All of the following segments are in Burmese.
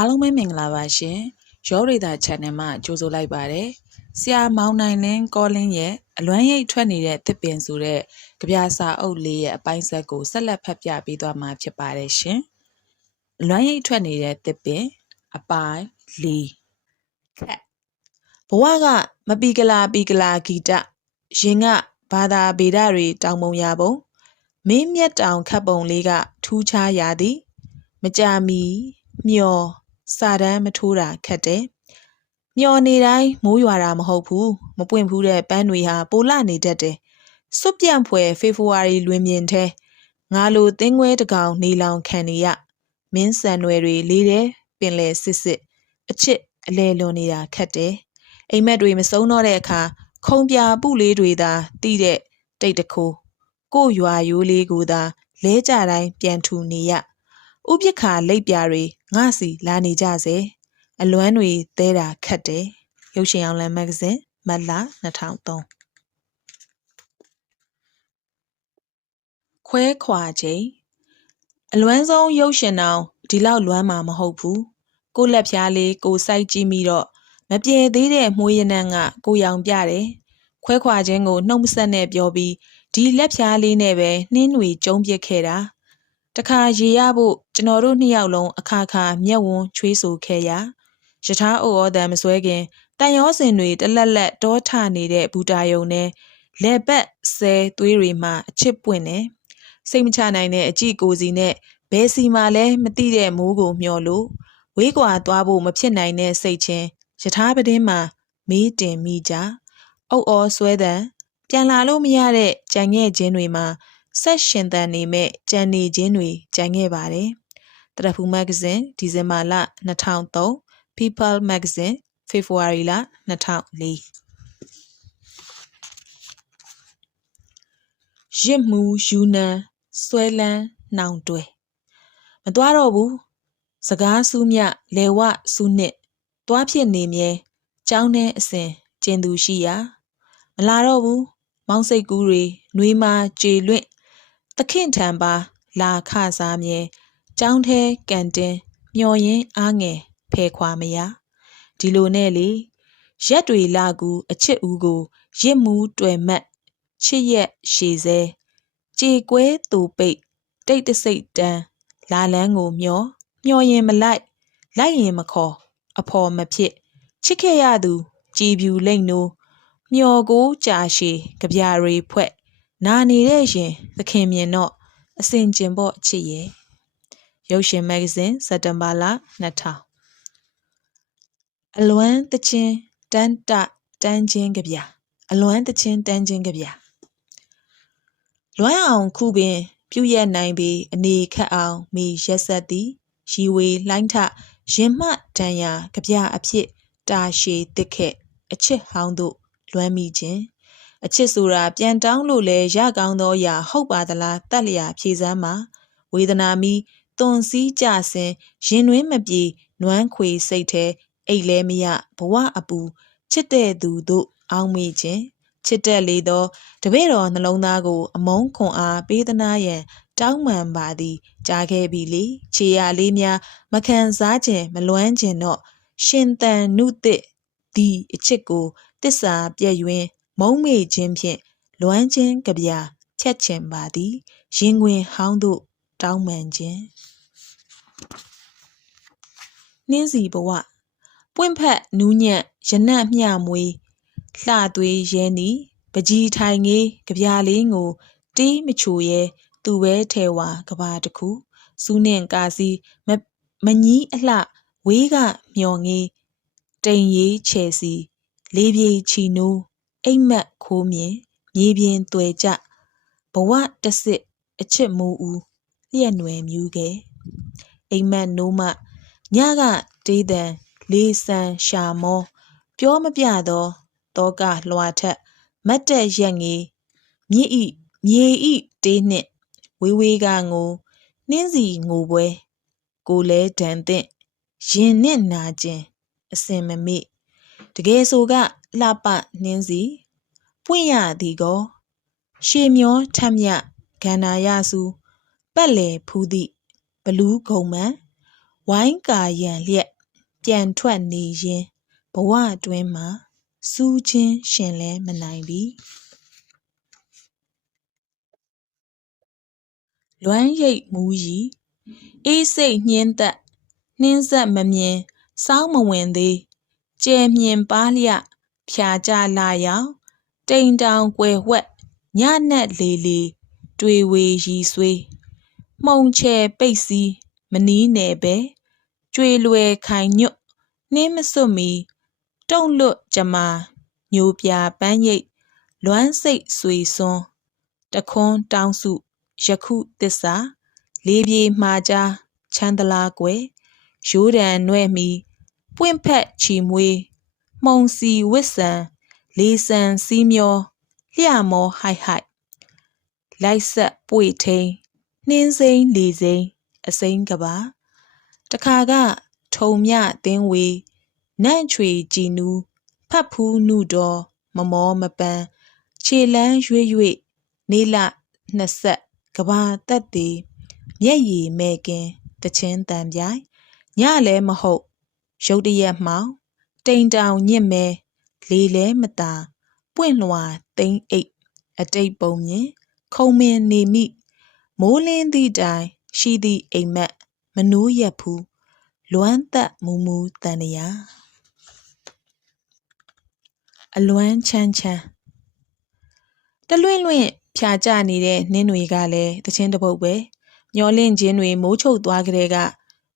အားလုံးပဲမင်္ဂလာပါရှင်ရောရီတာ channel မှာကြိုဆိုလိုက်ပါတယ်ဆရာမောင်နိုင်လင်းကောလင်းရဲ့အလွမ်းရိပ်ထွက်နေတဲ့တစ်ပင်ဆိုတဲ့ကြပြစာအုပ်လေးရဲ့အပိုင်းဆက်ကိုဆက်လက်ဖတ်ပြပေးသွားမှာဖြစ်ပါတယ်ရှင်အလွမ်းရိပ်ထွက်နေတဲ့တစ်ပင်အပိုင်း၄ခက်ဘဝကမပီကလာပီကလာဂီတရင်ကဘာသာဗေဒတွေတောင်ပုံရပုံမင်းမြတ်တောင်ခတ်ပုံလေးကထူးခြားရသည် မကြမီမျော စာတန်းမထိုးတာခက်တယ်။မျောနေတိုင်းမိုးရွာတာမဟုတ်ဘူး။မပွင့်ဘူးတဲ့ပန်းတွေဟာပိုလနေတတ်တယ်။စွတ်ပြန့်ဖွယ်ဖေဖော်ဝါရီလွင်မြင်ထဲငါလိုသင်းခွဲတကောင်နေလောင်ခံနေရမင်းဆန်ွယ်တွေလေးတယ်ပင်လေစစ်စစ်အချစ်အလဲလွန်နေတာခက်တယ်။အိမ်မက်တွေမစုံတော့တဲ့အခါခုံပြပုလေးတွေသာတိတဲ့တိတ်တခိုးကို့ရွာရိုးလေးကိုသာလဲကြတိုင်းပြန်ထူနေရဥပ္ပခါလိပ်ပြာတွေ ငါစီလာနေကြစေအလွမ်းတွေသဲတာခတ်တယ်ရုပ်ရှင်အောင်လမ်းမဂ္ဂဇင်းမတ်လ2003ခွဲခွာချိန်အလွမ်းဆုံးရုပ်ရှင်အောင်ဒီလောက်လွမ်းမှာမဟုတ်ဘူးကိုလက်ဖျားလေးကိုစိုက်ကြည့်မိတော့မပြေသေးတဲ့မှုရနံကကိုရောင်ပြတယ်ခွဲခွာခြင်းကိုနှုတ်မဆက်နဲ့ပြောပြီးဒီလက်ဖျားလေးနဲ့ပဲနှင်းတွေကျုံပစ်ခဲ့တာ တခါရေရဖို့ကျွန်တော်တို့နှစ်ယောက်လုံးအခါခါမျက်ဝန်းချွေးဆူခဲ့ရယထာအိုဩတန်မစွဲခင်တန်ရောစင်တွေတလက်လက်တောထနေတဲ့ဘူတာယုံနဲ့လက်ပတ်ဆဲသွေးတွေမှာအချစ်ပွင့်နေစိတ်မချနိုင်တဲ့အကြည့်ကိုစီနဲ့ဘဲစီမှာလဲမတိတဲ့မိုးကိုမျောလို့ဝေးကွာသွားဖို့မဖြစ်နိုင်တဲ့စိတ်ချင်းယထာပတင်းမှာမေးတင်မိကြအုပ်အောဆွဲတဲ့ပြန်လာလို့မရတဲ့ကြံငဲ့ခြင်းတွေမှာ ဆက်ရှင်သန်နေမဲ့ကြံနေခြင်းတွေကြံခဲ့ပါတယ်။တရဖူမဂ္ဂဇင်းဒီဇင်ဘာလ2003 People Magazine ဖေဖော်ဝါရီလ2004ရစ်မှုယူနံဆွဲလန်းနှောင်တွယ်မသွားတော့ဘူးစကားစူးမြလေဝစူးနှစ်သွားဖြစ်နေမြဲကြောင်းတဲ့အစဉ်ကျင်သူရှိရာမလာတော့ဘူးမောင်းစိတ်ကူးတွေနှွေးမာကြေလွင့် သခင်ထံပါ လာခစားမြဲကျောင်းထဲကန်တင်းမျော်ရင်အားငယ်ဖဲခွာမရဒီလိုနဲ့လေရက်တွေလာကူအချစ်ဦးကိုရစ်မှုတွေ့မတ်ချစ်ရက်ရှည်စဲကြေကွဲတူပိတ်တိတ်တဆိတ်တန်းလာလန်းကိုမျောမျောရင်မလိုက်လိုက်ရင်မခေါ်အဖော်မဖြစ်ချစ်ခဲ့ရသူကြည်ဖြူလိမ့်နိုးမျောကိုကြာရှည်ကြပြတွေဖွဲ့ နာနေတဲ့ရင်သခင်မြင်တော့အစင်ကျင်ပေါ့အချစ်ရဲ့ရုပ်ရှင်မဂ္ဂဇင်းစက်တင်ဘာလ2000အလွမ်းတချင်းတန်းတတန်းချင်းကြပြအလွမ်းတချင်းတန်းချင်းကြပြလွမ်းအောင်ခုပင် ပြုတ်ရက်နိုင်ပြီးအနေခတ်အောင်မိရက်ဆက်သည်ရီဝေလှိုင်းထရင်မှတန်ရာကြပြအဖြစ်တာရှည်တစ်ခက်အချစ်ဟောင်းတို့လွမ်းမိခြင်း အချစ်ဆိုတာပြန်တောင်းလို့လဲရကောင်းသောအရာဟုတ်ပါသလားတတ်လျာဖြေစမ်းမှာဝေဒနာမီသွန်စည်းကြဆင်ရင်တွင်မပြေနွမ်းခွေစိတ်ထဲအိတ်လဲမရဘဝအပူချစ်တဲ့သူတို့အောင်းမိခြင်းချစ်တဲ့လေသောတပည့်တော်နှလုံးသားကို အမုန်းခွန်အားပေးသနာရန်တောင်းပန်ပါသည်ကြားခဲ့ပြီလေခြေရလေးများမခံစားခြင်းမလွမ်းခြင်းတော့ရှင်တန်နုသစ်ဒီအချစ်ကိုတစ္ဆာပြည့်ယွင်း မုံမေခြင်းဖြင့်လွမ်းခြင်းကြပြချက်ချင်ပါသည်ရင်တွင်ဟောင်းတို့တောင်းပန်ခြင်းနှင်းစီဘဝပွင့်ဖက်နူးညံ့ရနံ့မျှမွေးလှသွေးရဲနီပကြီးထိုင်ငေးကြပြလေးကိုတီးမချိုရဲသူပဲထဲဝါကဘာတခုစူးနှင့်ကာစီမကြီးအလှဝေးကမျော်ငေးတိမ်ရေးချဲစီလေးပြေချီနိုး အိမ်မက်ခိုးမြင်မြေပြင်သွယ်ကြဘဝတစစ်အချစ်မိုးဦးလျက်နွယ်မြူးခဲ့အိမ်မက်နိုးမညကတေးတန်လေးဆန်းရှာမောပြောမပြသောတောကလွှာထက်မတ်တက်ရက်ငေမြစ်ဤမြေဤတေးနှင့်ဝေးဝေးကငိုနှင်းစီငိုပွဲကိုလဲဒန်သင့်ရင်နှင့်နာကျင်အစင်မမေ့တကယ်ဆိုက လှပနှင်းစီပွင့်ရသည်ကိုရှေမျောထက်မြကန္နာရစုပတ်လေဖူးသည့်ဘလူးဂုံမန်ဝဝိုင်းကာရန်လျက်ပြန်ထွက်နေရင်ဘဝအတွင်းမှာစူးချင်းရှင်လဲမနိုင်ပြီလွမ်းရိပ်မူရီအေးစိတ်ညင်းသက်နှင်းဆက်မမြင်စောင်းမဝင်သေးကျဲမြင်ပါလျ ဖြာကြလာရောက်တိမ်တောင်ကွယ်ဝှက်ညနက်လေလေတွေ့ဝေရီဆွေးမှုံချဲပိတ်စီးမနီးနယ်ပဲကျွေလွယ်ခိုင်ညွတ်နှင်းမစွတ်မီတုံ့လွတ်ကြမာညိုပြပန်းရိပ်လွမ်းစိတ်ဆွေစွန်းတခွန်းတောင်းစုယခုတစ္ဆာလေးပြေမှားကြားချမ်းသလားကွယ်ရိုးတံနှဲ့မီပွင့်ဖက်ချီမွေး မှုံစီဝစ်ဆန်လေးဆန်စီးမျောလျှမောဟိုက်ဟိုက်လိုက်ဆက်ပွေထိန်နှင်းစိမ့်လေစိမ့်အစိမ့်ကပါတခါကထုံမြသင်းဝေနန့်ချွေကြည်နူးဖတ်ဖူးနုတော်မမောမပန်းခြေလန်းရွေ့ရွေ့နေလနှစ်ဆက်ကဘာတက်သည်မျက်ရည်မဲကင်းတချင်းတန်ပြိုင်ညလည်းမဟုတ်ရုတ်တရက်မှောင် တိမ်တောင်ညစ်မဲလေလဲမတာပွင့်လွှာသိမ့်အိတ်အတိတ်ပုံမြင်ခုံမင်နေမိမိုးလင်းသည့်တိုင်ရှိသည့်အိမ်မက်မနိုးရက်ဖူးလွမ်းသက်မူမူတန်တရာအလွမ်းချမ်းချမ်းတလွင့်လွင့်ဖြာကျနေတဲ့နင်းတွေကလည်းတချင်းတစ်ပုတ်ပဲမျောလင့်ခြင်းတွေမိုးချုပ်သွားကြတဲ့က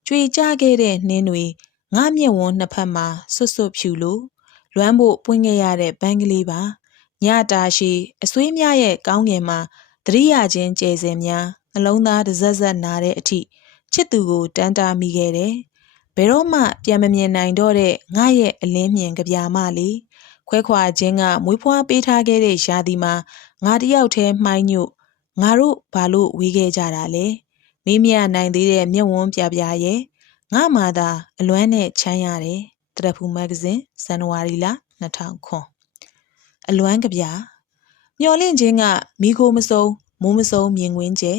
ကြွေကြခဲ့တဲ့နင်းတွေ ငါမျက်ဝန်းနှစ်ဖက်မှာဆွတ်ဆွတ်ဖြူလို့လွမ်းဖို့ပွင့်ခဲ့ရတဲ့ဘန်းကလေးပါညတာရှိ အဆွေးများရဲ့ကောင်းငင်မှာတရိယာချင်းကျဲစင်များနှလုံးသားတစ်စက်စက်နာတဲ့အထိချစ်သူကိုတန်းတာမိခဲ့တယ်ဘယ်တော့မှပြန်မမြင်နိုင်တော့တဲ့ငါရဲ့အလင်းမြင်ကြပြာမလေးခွဲခွာခြင်းကမွေးဖွားပေးထားခဲ့တဲ့ရာသီမှာငါတယောက်တည်းမှိုင်းညွတ်ငါတို့ဘာလို့ဝေးခဲ့ကြတာလဲမေးမြနိုင်သေးတဲ့မျက်ဝန်းပြပြရဲ့ ငါမှသာအလွမ်းနဲ့ချမ်းရတယ်တရဖူမဂ္ဂဇင်းဇန်နဝါရီလ2000ခွန်အလွမ်းကဗျာမျော်လင့်ခြင်းကမိခိုမစုံမိုးမစုံမြင်ကွင်းကျဲ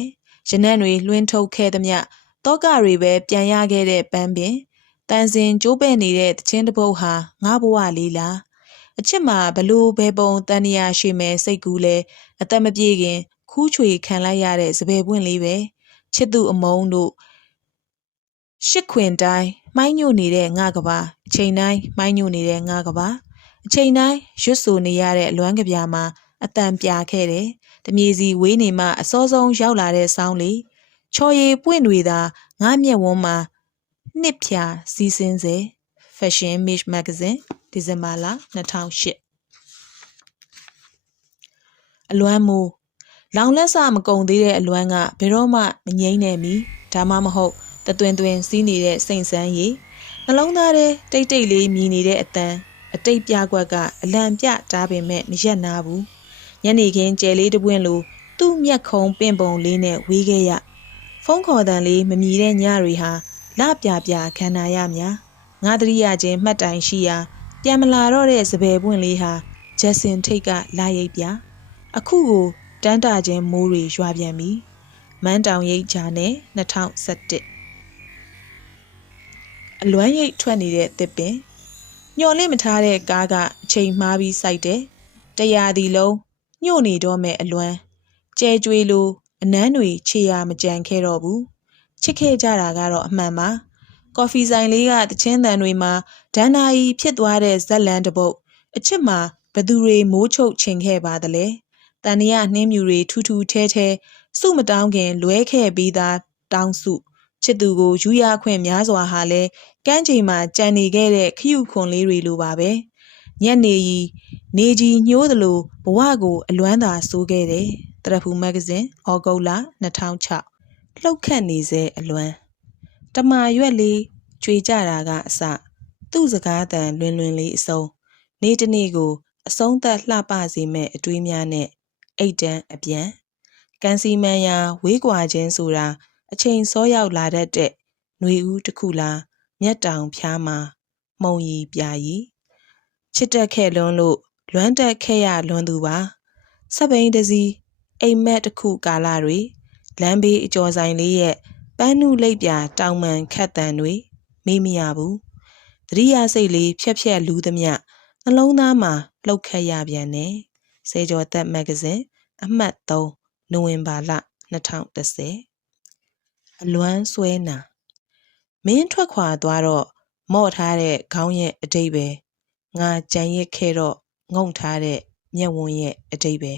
ရနံ့တွေလွှင်းထုတ်ခဲ့သည်မြတောကတွေပဲပြန်ရခဲ့တဲ့ပန်းပင်တန်စင်ကျိုးပဲ့နေတဲ့တချင်းတစ်ပုတ်ဟာငါဘဝလေးလားအချစ်မှာဘလို့ဘဲပုံတန်ရရှိမဲ့စိတ်ကူးလဲအသက်မပြေခင်ခူးချွေခံလိုက်ရတဲ့စပယ်ပွင့်လေးပဲချစ်သူအမုန်းတို့ ရှစ်ခွင်တိုင်းမှိုင်းညို့နေတဲ့ငါကပါအချိန်တိုင်းမှိုင်းညို့နေတဲ့ငါကပါအချိန်တိုင်းရွတ်ဆိုနေရတဲ့အလွမ်းကပြာမှာအတန်ပြာခဲ့တယ်တမြေစီဝေးနေမှအစောဆုံးရောက်လာတဲ့ဆောင်းလေးချော်ရည်ပွင့်တွေသာငါမျက်ဝန်းမှာနှစ်ဖြာစီးစင်းစေ Fashion Image Magazine ဒီဇင်ဘာလ2008အလွမ်းမိုးလောင်လက်စမကုံသေးတဲ့အလွမ်းကဘယ်တော့မှမငိမ့်နိုင်မီဒါမှမဟုတ် တသွင်သွင်စီးနေတဲ့စိန်ဆန်းရည်နှလုံးသားထဲတိတ်တိတ်လေးမြည်နေတဲ့အတန်အတိတ်ပြကွက်ကအလံပြတားပင်မဲ့မရက်နာဘူးညနေခင်းကျယ်လေးတပွင့်လိုသူ့မျက်ခုံးပင့်ပုံလေးနဲ့ဝေးခဲ့ရဖုန်းခေါ်တန်လေးမမြည်တဲ့ညတွေဟာလပြပြခံနာရများငါတရိယာချင်းမှတ်တိုင်ရှိရာပြန်မလာတော့တဲ့စပယ်ပွင့်လေးဟာဂျက်ဆင်ထိတ်ကလာရိပ်ပြအခုကိုတန်းတာချင်းမိုးတွေရွာပြန်ပြီမန်းတောင်ရိပ်ဂျာနဲ့2017 အလွမ်းရိပ်ထွက်နေတဲ့တစ်ပင်ညှော်လင့်မထားတဲ့ကားကအချိန်မှားပြီးစိုက်တယ်တရားဒီလုံးညှို့နေတော့မဲ့အလွမ်းကျဲကြွေးလိုအနမ်းတွေခြေရာမကြံခဲ့တော့ဘူးချစ်ခဲ့ကြတာကတော့အမှန်ပါကော်ဖီဆိုင်လေးကတချင်းတန်တွေမှာဒန်နာကြီးဖြစ်သွားတဲ့ဇက်လန်တပုတ်အချစ်မှာဘသူတွေမိုးချုပ်ချင်ခဲ့ပါသလဲတန်နီယနှင်းမြူတွေထူးထူးထဲထဲစုမတောင်းခင်လွဲခဲ့ပြီးသားတောင်းစု ချစ်သူကိုယူရခွင့်များစွာဟာလဲကမ်းခြေမှာကြံနေခဲ့တဲ့ခရုခွန်လေးတွေလိုပါပဲညက်နေကြီးနေကြီးညှိုးသလိုဘဝကိုအလွမ်းသာစိုးခဲ့တယ်တရဖူမဂ္ဂဇင်းဩဂုတ်လ2006လှုပ်ခတ်နေစေအလွမ်းတမာရွက်လေးကြွေကြတာကအစသူ့စကားတန်လွင်လွင်လေးအစုံနေတနေ့ကိုအဆုံးသက်လှပစေမဲ့အတွေးများနဲ့အိတ်တန်းအပြန်ကန်စီမန်ယာဝေးကွာခြင်းဆိုတာ အချိန်စောရောက်လာတတ်တဲ့ຫນွေဦးတစ်ခုလားမျက်တောင်ဖျားမှာမှုံရီပြာရီချစ်တက်ခဲ့လွန်းလို့လွမ်းတက်ခဲ့ရလွန်းသူပါစပိန်တစီအိမ်မက်တစ်ခုကာလာတွေလမ်းဘေးအကျော်ဆိုင်လေးရဲ့ပန်းနုလိပ်ပြတောင်မှန်ခတ်တန်တွေမေးမရဘူးသတိရစိတ်လေးဖြက်ဖြက်လူးသမျှနှလုံးသားမှာလှုပ်ခတ်ရပြန်တယ်စေကျော်သက်မဂ္ဂဇင်းအမှတ်3နိုဝင်ဘာလ2010 အလွမ်းဆွဲနာမင်းထွက်ခွာသွားတော့မော့ထားတဲ့ခေါင်းရဲ့အတိတ်ပဲငါကြံရစ်ခဲ့တော့ငုံထားတဲ့မျက်ဝန်းရဲ့အတိတ်ပဲ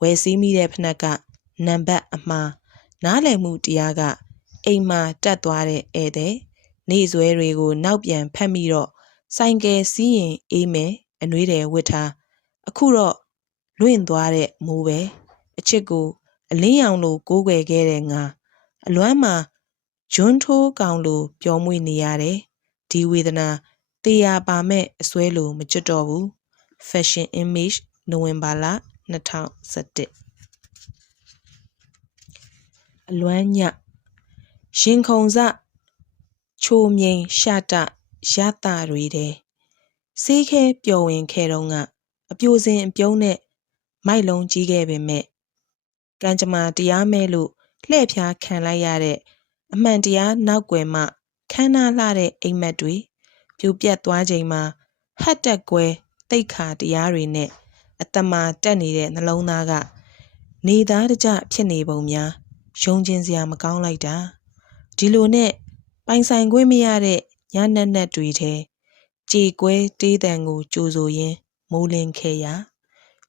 ဝယ်စည်းမိတဲ့ဖနက်ကနံပါတ်အမှားနားလည်မှုတရားကအိမ်မှာတက်သွားတဲ့ဧည့်သည်နေဆွဲတွေကိုနောက်ပြန်ဖက်မိတော့ဆိုင်ကယ်စီးရင်အေးမယ်အနှွေးတယ်ဝစ်ထားအခုတော့လွင့်သွားတဲ့မိုးပဲအချစ်ကိုအလင်းရောင်လိုကိုးကွယ်ခဲ့တဲ့ငါ အလွမ်းမှာဂျွန်းထိုးကောင်လိုပျော်မွေ့နေရတယ်ဒီဝေဒနာတေးရပါမဲ့အစွဲလိုမကျွတ်တော့ဘူး Fashion Image နိုဝင်ဘာလ2017အလွမ်းညရင်ခုန်စချိုမြိန်ရှာတရတတွေတဲ့စေးခဲပျော်ဝင်ခဲ့တော့ကအပြိုစင်အပြုံးနဲ့မိုက်လုံးကြီးခဲ့ပေမဲ့ကံကြမ္မာတရားမဲ့လို့ လှဲ့ဖျားခံလိုက်ရတဲ့အမှန်တရားနောက်ွယ်မှခမ်းနားလှတဲ့အိမ်မက်တွေပြိုပြက်သွားချိန်မှာဟတ်တက်ကွဲတိတ်ခါတရားတွေနဲ့အတမာတက်နေတဲ့နှလုံးသားကနေသားတကြဖြစ်နေပုံများယုံကျင်စရာမကောင်းလိုက်တာဒီလိုနဲ့ပိုင်ဆိုင်ခွင့်မရတဲ့ညနက်နက်တွေထဲကြေကွဲတေးတန်ကိုကြိုဆိုရင်းမိုးလင်းခဲ့ရာ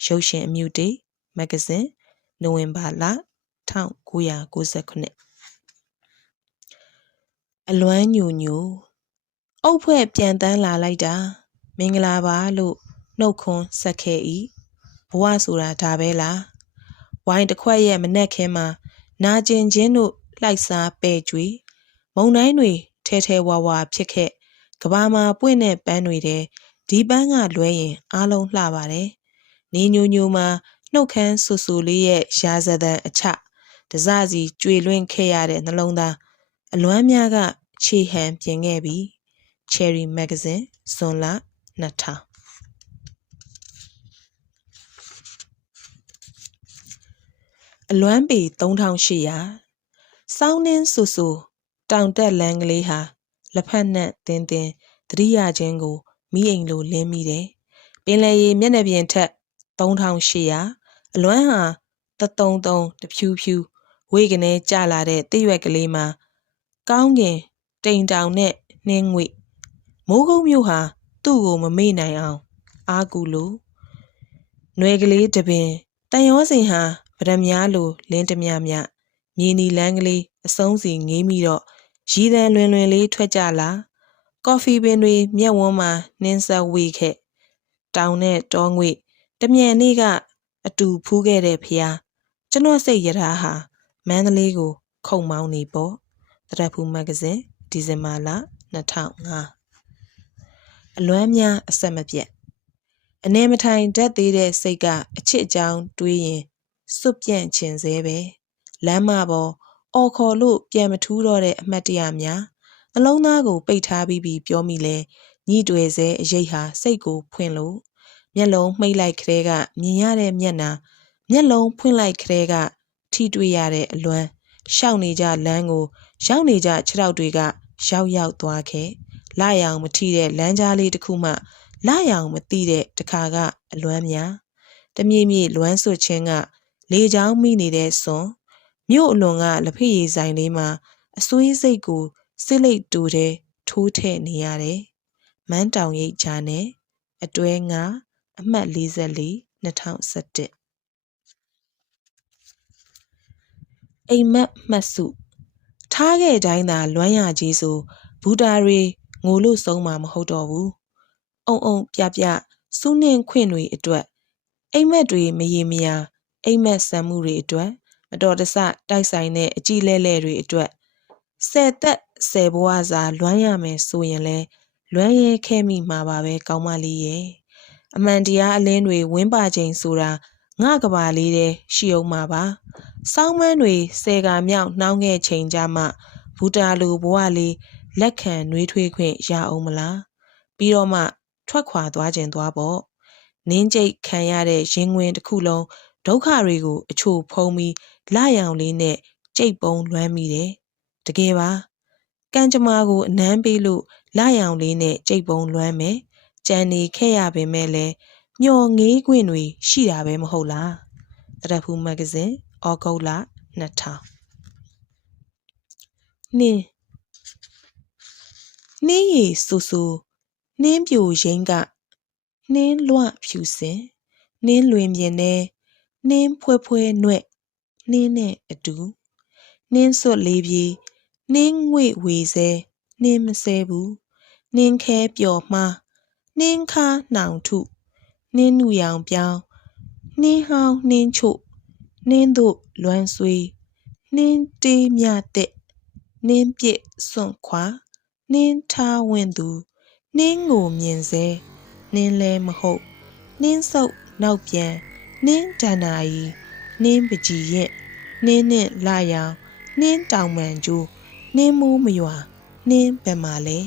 ရုပ်ရှင်အမြူတေမဂ္ဂဇင်းနိုဝင်ဘာလ 1998အလွမ်းညူညူအုတ်ဖွဲ့ပြန်တန်းလာလိုက်တာ မင်္ဂလာပါလို့နှုတ်ခွန်းဆက်ခဲ့၏ဘဝဆိုတာဒါပဲလားဝိုင်းတစ်ခွက်ရဲ့မနဲ့ခင်းမှာနာကျင်ခြင်းတို့လှိုက်စားပဲ့ကြွေမုံတိုင်းတွေထဲထဲဝါဝါဖြစ်ခဲ့ကဘာမှာပွင့်တဲ့ပန်းတွေတဲ့ဒီပန်းကလွဲရင်အားလုံးလှပါတယ်နေညိုညိုမှာနှုတ်ခမ်းဆူဆူလေးရဲ့ရာဇသံအချ တစစီကြွေလွင့်ခဲ့ရတဲ့နှလုံးသားအလွမ်းများကခြေဟန်ပြင်ခဲ့ပြီ Cherry Magazine ဇွန်လ2000အလွမ်းပေ3800စောင်းနှင်းဆူဆူတောင်တက်လမ်းကလေးဟာလက်ဖက်နဲ့တင်းတင်းသတိရခြင်းကိုမိအိမ်လိုလင်းမိတယ်ပင်လယ်ရေမျက်နှာပြင်ထက်3800အလွမ်းဟာတတုံတုံတဖြူဖြူ ဝေကနေကြလာတဲ့တရွက်ကလေးမှာကောင်းကင်တိမ်တောင်နဲ့နှင်းငွေမိုးကုတ်မြို့ဟာသူ့ကိုမမေ့နိုင်အောင်အာကူလိုຫນွယ်ကလေးတပင်တန်ရောစင်ဟာဗရမ ्या လိုလင်းတမြမြမြေနီလန်းကလေးအဆုံးစီငေးမိတော့ရီတန်လွင်လွင်လေးထွက်ကြလာကော်ဖီပင်တွေမျက်ဝန်းမှာနှင်းဆက်ဝေခဲ့တောင်နဲ့တောငွေတမြန်နေ့ကအတူဖူးခဲ့တဲ့ဖျားကျွန်တော်စိတ်ရထားဟာ မန္တလေးကို ခုံမောင်းနေပေါ့တရက်ဖူးမဂ္ဂဇင်းဒီဇင်ဘာလ2005အလွမ်းများအဆက်မပြတ်အနေမထိုင်တတ်သေးတဲ့စိတ်ကအချစ်အကြောင်းတွေးရင်စွတ်ပြန့်ခြင်းစေပဲလမ်းမပေါ်အော်ခေါ်လို့ပြန်မထူးတော့တဲ့အမှတ်တရများနှလုံးသားကိုပိတ်ထားပြီးပြီးပြောမိလဲညှိတွေ့စေအရေးဟာစိတ်ကိုဖွင့်လို့မျက်လုံးမှိတ်လိုက်ခဲကမြင်ရတဲ့မျက်နှာမျက်လုံးဖွင့်လိုက်ခဲက ထိတွေ့ရတဲ့အလွမ်းရှောက်နေကြလမ်းကို ရောက်နေကြခြေထောက်တွေကရောက်ရောက်သွားခဲ့လာရောင်မထိတဲ့လမ်းကြားလေးတစ်ခုမှလာရောင်မသိတဲ့တခါကအလွမ်းများတမြေမြေလွမ်းဆွချင်းက လေချောင်းမိနေတဲ့စွန်မြို့အလွန်ကလက်ဖက်ရည်ဆိုင်လေးမှာအဆွေးစိတ်ကိုစစ်လိတ်တူတဲ့ထိုးထည့်နေရတယ်။မန်းတောင်ရိပ်ချာနဲ့အတွဲငါအမှတ်44 2017 အိမ်မက်မှတ်စုထားခဲ့တိုင်းသာလွမ်းရကြီးဆိုဘူတာတွေငိုလို့ဆုံးမှာမဟုတ်တော့ဘူး။အုံအုံပြပြစူးနှင်းခွင့်တွေအတွက်အိမ်မက်တွေမရေမရာအိမ်မက်ဆံမှုတွေအတွက်မတော်တဆတိုက်ဆိုင်တဲ့အကြည့်လဲလဲတွေအတွက်ဆယ်သက်ဆယ်ဘဝစာလွမ်းရမယ်ဆိုရင်လဲလွမ်းရဲခဲမိမှာပါပဲကောင်းမလေးရဲ့အမှန်တရားအလင်းတွေဝင်းပါချိန်ဆိုတာ ငါကဘာလေးတဲ့ရှိအောင်မှာပါစောင်းမန်းတွေဆယ်ကာမြောက်နှောင်းခဲ့ချိန်ကြမှဘူတာလူဘဝလေးလက်ခံနှွေးထွေးခွင့်ရအောင်မလားပြီးတော့မှထွက်ခွာသွားခြင်းသွားပေါ့နင်းကျိတ်ခံရတဲ့ရင်ဝင်တစ်ခုလုံးဒုက္ခတွေကိုအချို့ဖုံးပြီးလရောင်လေးနဲ့ကြိတ်ပုံလွမ်းမိတယ်တကယ်ပါကံကြမ္မာကိုအနမ်းပေးလို့လာရောင်လေးနဲ့ကြိတ်ပုံလွမ်းမယ်ကြံနေခဲ့ရပေမဲ့လည်း မျော်ငေးခွင့်တွေရှိတာပဲမဟုတ်လားတရဖူမဂ္ဂဇင်းဩဂုတ်လ2000နှင်းနှင်းရည်ဆူဆူနှင်းပြိုရင်းကနှင်းလွဖြူစင်နှင်းလွင်မြင်နေနှင်းဖွဲဖွဲနှွဲ့နှင်းနဲ့အတူနှင်းစွတ်လေးပြေးနှင်းငွေဝေစဲနှင်းမစဲဘူးနှင်းခဲပျော်မှားနှင်းခါနှောင်ထု နှင်းနုရောင်ပြောင်းနှင်းဟောင်းနှင်းချို့နှင်းတို့လွမ်းဆွေးနှင်းတေးမြတဲ့နှင်းပြစ်စွန့်ခွာနှင်းထားဝင့်သူနှင်းငိုမြင်စေနှင်းလဲမဟုတ်နှင်းဆုပ်နောက်ပြန်နှင်းဒဏ္ဍာရီနှင်းပကြည်ရင်နှင်းနဲ့လာရောင်နှင်းတောင်မှန်ကျိုးနှင်းမိုးမရွာနှင်းဘယ်မှာလဲ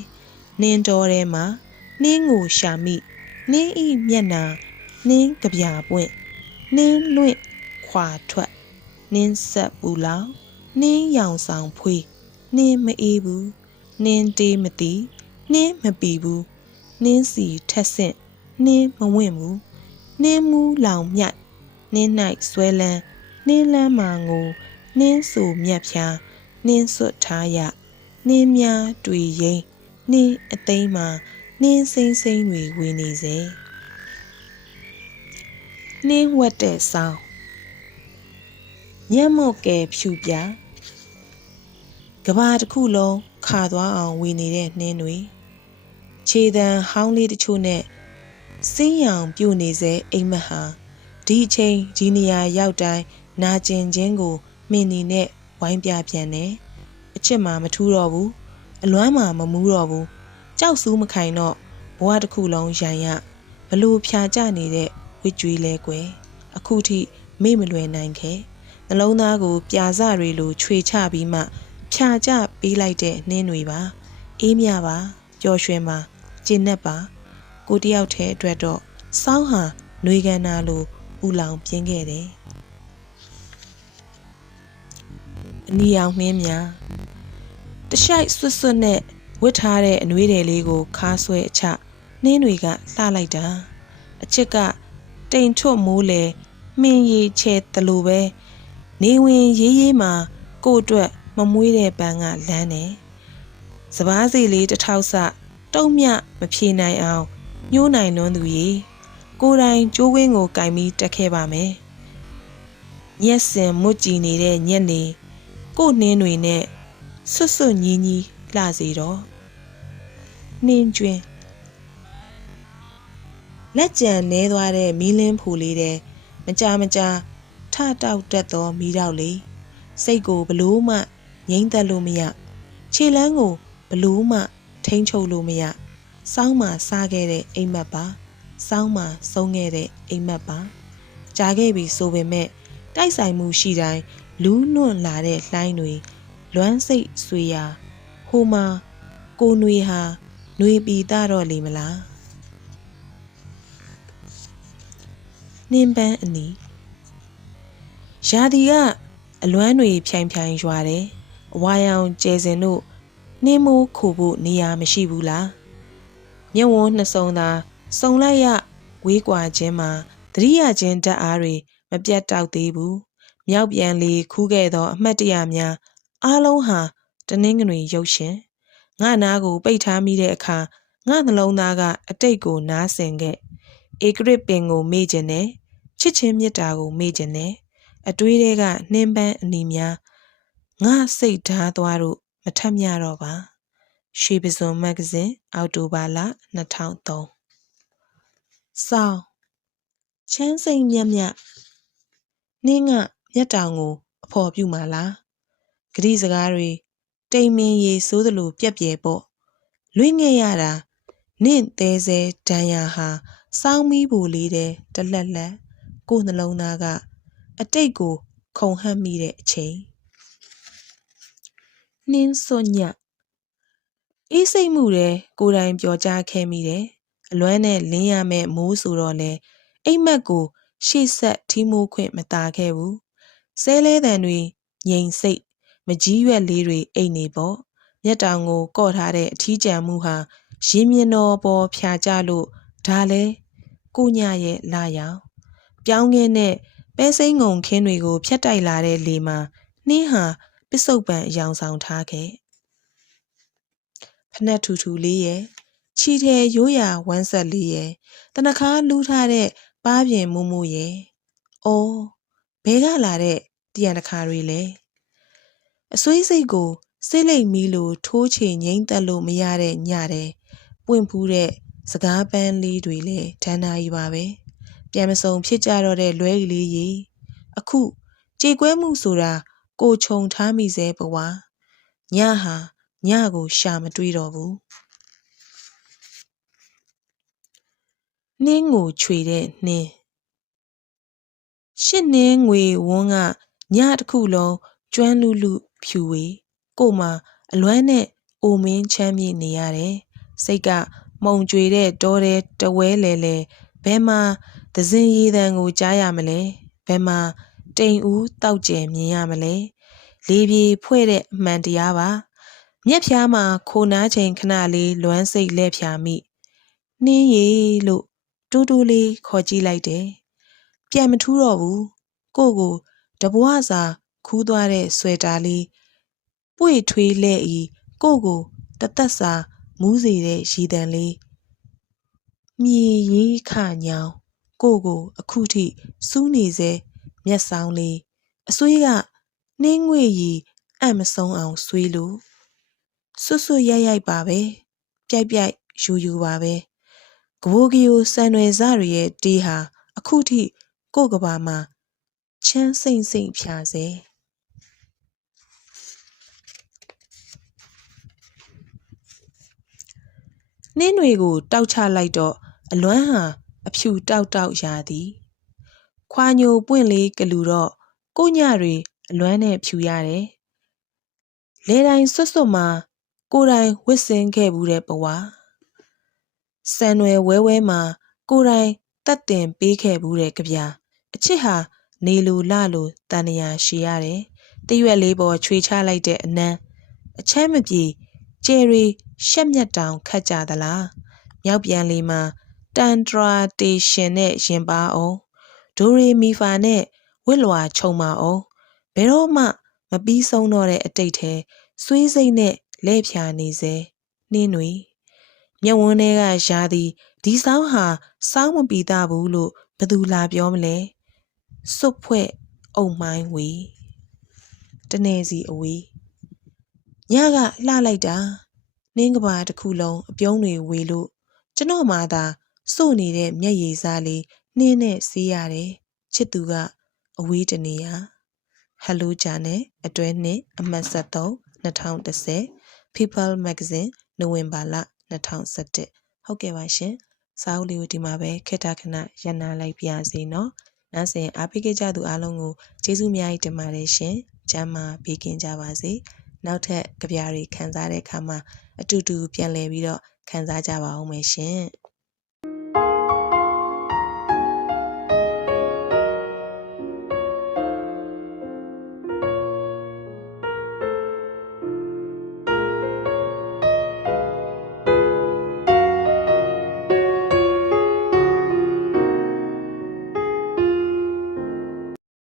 နှင်းတော်ထဲမှာနှင်းငိုရှာမိ နှင်းဤမျက်နာနှင်းကြပြပွင့်နှင်းလွင့်ခွာထွက်နှင်းဆက်ပူလောင်နှင်းရောင်ဆောင်ဖွေးနှင်းမအေးဘူးနှင်းတေးမတီနှင်းမပီဘူးနှင်းစီထက်ဆင့်နှင်းမဝင့်ဘူးနှင်းမူးလောင်မြတ်နှင်း၌ဆွဲလန်းနှင်းလန်းမာငိုနှင်းဆူမြတ်ဖြာနှင်းစွတ်ထားရနှင်းများတွေ့ရင်နှင်းအသိမ်းမှာ နှင်းစိမ့်စိမ့်တွေဝင်နေစေနှင်းဝတ်တဲ့ဆောင်းညံ့မော့ကဲဖြူပြကဘာတစ်ခုလုံးခါသွားအောင်ဝင်နေတဲ့နှင်းတွေခြေတံဟောင်းလေးတချို့နဲ့စင်းရောင်ပြုတ်နေစေအိမ်မက်ဟာဒီအချိန်ဒီနေရာရောက်တိုင်းနာကျင်ခြင်းကိုမင်းနီနဲ့ဝိုင်းပြပြန်တယ်အချစ်မှမထူးတော့ဘူးအလွမ်းမှမမူးတော့ဘူး ကြောက်စူးမခိုင်တော့ဘဝတစ်ခုလုံးရန်ရဘလို့ဖြာကျနေတဲ့ဝစ်ကြွေးလဲကွယ်အခုထိမေ့မလွယ်နိုင်ခဲ့နှလုံးသားကို ပြာစတွေလိုခြွေချပြီးမှဖြာကျပေးလိုက်တဲ့နှင်းတွေပါ အေးမြပါပျော်ရွှင်ပါကျဉ်နဲ့ပါ ကိုတယောက်တည်းအတွက်တော့စောင်းဟာຫນွေကန်နာလိုပူလောင်ပြင်းခဲ့တယ်အနီရောင်နှင်းများတရှိုက်ဆွတ်ဆွတ်နဲ့ ဝတ်ထားတဲ့အနှွေးတယ်လေးကိုခါဆွဲအချနှင်းတွေကလှလိုက်တာအချစ်ကတိမ်ထွတ်မိုးလေမှင်ရီချဲတလိုပဲနေဝင်ရေးရေးမှာကို့အတွက်မမွေးတဲ့ပန်းကလမ်းတယ်စပားစီလေးတစ်ထောက်စတုံးမြမဖြေနိုင်အောင်ညှိုးနိုင်လွန်းသူရေကိုယ်တိုင်ကျိုးဝင်းကိုကင်ပြီးတက်ခဲ့ပါမယ်ညက်စင်မွတ်ကြည်နေတဲ့ညက်နေကို့နှင်းတွေနဲ့ဆွတ်ဆွတ်ညီးညီး လှစေတော့နှင်းကျွင်းလက်ကြံနဲသွားတဲ့မီးလင်းဖူလေးတဲ့မကြမကြထတောက်တက်သောမီးတောက်လေးစိတ်ကိုဘလို့မှငိမ့်သက်လို့မရခြေလန်းကိုဘလို့မှထိမ့်ချုပ်လို့မရစောင်းမှစားခဲ့တဲ့အိမ်မက်ပါစောင်းမှဆုံးခဲ့တဲ့အိမ်မက်ပါကြားခဲ့ပြီဆိုပေမဲ့တိုက်ဆိုင်မှုရှိတိုင်းလူးနွန့်လာတဲ့လှိုင်းတွေလွမ်းစိတ်ဆွေရာ ဟိုမှာကိုနွေဟာနွေပီတတော့လေမလားနှင်းပန်းအနီရာဒီကအလွမ်းတွေဖြိုင်ဖြိုင်ရွာတယ်အဝါရောင်ကျဲစင်တို့နှင်းမိုးခိုဖို့နေရာမရှိဘူးလားမျက်ဝန်းနှစ်စုံသာစုံလိုက်ရဝေးကွာခြင်းမှာတတိယချင်းဓာတ်အားတွေမပြတ်တောက်သေးဘူးမြောက်ပြန်လေခူးခဲ့သောအမှတ်တရများအားလုံးဟာ တနင်္ဂနွေရုပ်ရှင်ငါနာကိုပိတ်ထားမိတဲ့အခါငါနှလုံးသားကအတိတ်ကိုနားဆင်ခဲ့ဧကရစ်ပင်ကိုမေ့ခြင်းနဲ့ချစ်ချင်းမေတ္တာကိုမေ့ခြင်းနဲ့အတွေးတွေကနှင်းပန်းအနီများငါစိတ်ဓာတ်သွားတို့မထက်မြတော့ပါရွှေပစုံမဂ္ဂဇင်းအောက်တိုဘာလ2003စောင်းချမ်းစိမ့်မြတ်မြတ်နှင်းကမျက်တောင်ကိုအဖော်ပြူမှာလားဂရိစကားတွေ တိမ်မင်ရေစိုးသလိုပြက်ပြဲပေါ့လွင့်ခဲ့ရတာနင့်သေးစဲဒဏ်ရာဟာစောင်းမီးဘူလေးတဲ့တလက်လက်ကိုယ်နှလုံးသားကအတိတ်ကို ခုံဟပ်မိတဲ့အချိန်နှင်းစွညအေးစိတ်မှုတဲ့ကိုယ်တိုင်ပျော်ကြားခဲ့မိတယ်အလွမ်းနဲ့လင်းရမဲ့မိုးဆိုတော့လေအိမ်မက်ကို ရှေ့ဆက်ထီးမိုးခွင့်မตาခဲ့ဘူးဆဲလဲတန်တွေငြိမ်စိတ် မမကြီးရွက်လေးတွေအိတ်နေပေါ့မျက်တောင်ကိုကော့ထားတဲ့အထီးကျန်မှုဟာရင်းမြင်တော်ပေါ်ဖြာကြလို့ဒါလဲကိုညရဲ့လာရောင်ပြောင်းခင်းတဲ့ပဲစိမ့်ငုံခင်းတွေကိုဖျက်တိုက်လာတဲ့လေမှာနှင်းဟာပစ္စုပန်အယောင်ဆောင်ထားခဲ့ဖနက်ထူထူလေးရဲ့ချီထဲရိုးရာဝမ်းဆက်လေးရဲ့တနခါလူးထားတဲ့ပါးပြင်မူမူရဲ့အော်ဘဲကလာတဲ့တရံတခါတွေလဲ အဆွေးစိတ်ကိုစိတ်လိမ်မီလို့ထိုးချေငိမ့်သက်လို့မရတဲ့ညတဲ့ပွင့်ဖူးတဲ့စကားပန်းလေးတွေလည်းဒန်းနာကြီးပါပဲပြန်မစုံဖြစ်ကြတော့တဲ့လွဲကလေးကြီးအခုကြေကွဲမှုဆိုတာကိုခြုံထားမိစေဘဝညဟာညကိုရှာမတွေးတော့ဘူးနှင်းကိုခြွေတဲ့နှင်းရှစ်နှင်းငွေဝန်းကညတစ်ခုလုံးကျွမ်းလူလူ ဖြူဝေကို့မှာအလွမ်းနဲ့အိုမင်းချမ်းမြေ့နေရတယ်စိတ်ကမှုံကြွေတဲ့တောတဲ့တဝဲလေလေဘယ်မှာသဇင်ရည်တံကိုကြားရမလဲဘယ်မှာတိမ်ဦးတောက်ကျယ်မြင်ရမလဲလေပြေဖွဲ့တဲ့အမှန်တရားပါမျက်ဖြားမှာခိုနားချိန်ခဏလေးလွမ်းစိတ်လဲ့ဖြာမိနှင်းရီလို့တူးတူးလေးခေါ်ကြည့်လိုက်တယ်ပြန်မထူးတော့ဘူးကိုကိုတဘွားစာ ခူးသွားတဲ့ဆွဲတာလေးပွေထွေးလဲ့ဤကိုကိုတသက်စာမူးစေတဲ့ရည်တံလေးမြေရီးခညောင်ကိုကိုအခုထိစူးနေစေမျက်စောင်းလေးအဆွေးကနှင်းငွေရီအံ့မဆုံးအောင်ဆွေးလို့ဆွတ်ဆွတ်ရိုက်ရိုက်ပါပဲပြိုက်ပြိုက်ယူယူပါပဲကဘိုးကီယိုစံရွယ်စတွေရဲ့တေးဟာအခုထိကို့ကဘာမှာချမ်းစိမ့်စိမ့်ဖြာစေ နှင်းတွေကို တောက်ချလိုက်တော့အလွမ်းဟာအဖြူတောက်တောက်ရာသည်ခွာညိုပွင့်လေးကလူတော့ကိုညတွေအလွမ်းနဲ့ဖြူရတယ်လေတိုင်းဆွတ်ဆွတ်မှာကိုယ်တိုင်ဝစ်စင်းခဲ့ဘူးတဲ့ဘဝစံွယ်ဝဲဝဲမှာကိုယ်တိုင်တက်တင်ပေးခဲ့ဘူးတဲ့ကြပြအချစ်ဟာနေလိုလလိုတန်ရာရှည်ရတယ်တရွက်လေးပေါ်ချွေချလိုက်တဲ့အနမ်းအချမ်းမပြေ ကျယ်ရီရှက်မြက်တောင်ခတ်ကြသလားမြောက်ပြန်လီမှာတန်ထရာတေရှင်နဲ့ရင်ပါအောင်ဒိုရီမီဖာနဲ့ဝစ်လွာခြုံပါအောင်ဘယ်တော့မှမပြီးဆုံးတော့တဲ့အတိတ်ထဲဆွေးစိတ်နဲ့လဲ့ဖြာနေစေနှင်းတွေမျက်ဝန်းထဲကရာသည်ဒီဆောင်ဟာစောင်းမပီတာဘူးလို့ဘသူလာပြောမလဲစွတ်ဖွဲ့အုံမိုင်းဝေတနေစီအဝေး ညကလှလိုက်တာနှင်းကဘာတစ်ခုလုံးအပြုံးတွေဝေလို့ကျွန်တော်မှသာစို့နေတဲ့မျက်ရည်စားလေးနှင်းနဲ့စီးရတယ်ချစ်သူကအဝေးတနေရဟယ်လိုဂျာနဲ့အတွဲနှစ်အမှတ်73 2010 People Magazine နိုဝင်ဘာလ2017ဟုတ်ကဲ့ပါရှင်စာအုပ်လေးကိုဒီမှာပဲခေတ္တခဏရန်နာလိုက်ပါစေနော်နောက်စဉ်အားပေးခဲ့ကြသူအားလုံးကိုကျေးဇူးအများကြီးတင်ပါတယ်ရှင်ကျမ်းမာပေးကင်းကြပါစေ နောက်ထပ်ကြပြားတွေခန်းစားတဲ့အခါမှာအတူတူပြန်လည်ပြီးတော့ခန်းစားကြပါအောင်မယ်ရှင်